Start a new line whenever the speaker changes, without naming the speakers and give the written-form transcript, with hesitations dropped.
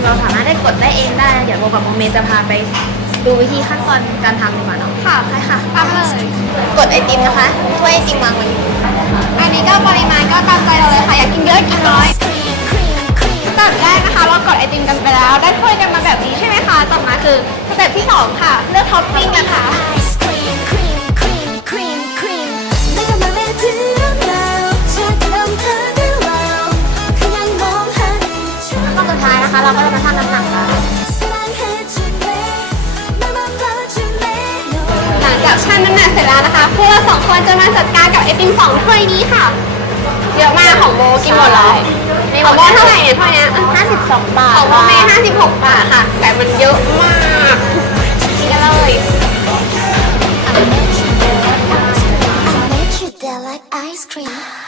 เราสามารถได้กดได้เองได้เดี๋ยวโบกับโมเมจะพาไปดูวิธีขั้นตอนการทำดีกว่าเนาะค่ะใช่ค่ะ
ตามมาเลย
กดไอติมนะคะถ้วยไอติมวางไว้
อันนี้ก็ปริมาณก็ตามใจเราเลยค่ะอยากกินเยอะกินน้อยสเต็ปแรกนะคะเรากดไอติมกันไปแล้วได้ถ้วยกันมาแบบนี้ใช่ไหมคะต่อมาคือสเต็ปที่2ค่ะเลือกท็อปปิ้งนะคะ
ตอนสุดท้ายนะคะเราก็จะมาทำน้ำหนักแล้ว
หลังจากชั่งน้ำหนักเสร็จแล้วนะคะพวกเรา2คนจะมาจัดการกับไอติม2ถ้วยนี้ค่ะเยอะมากของโบกินหมดแล้วของโบเท่าไหร่เนี่ยถ้วยเนี้ย
52 บาท
ของโบเมย์56 บาทค่ะแต่มันเยอะมากกินกันเลย
I'll make you there like ice cream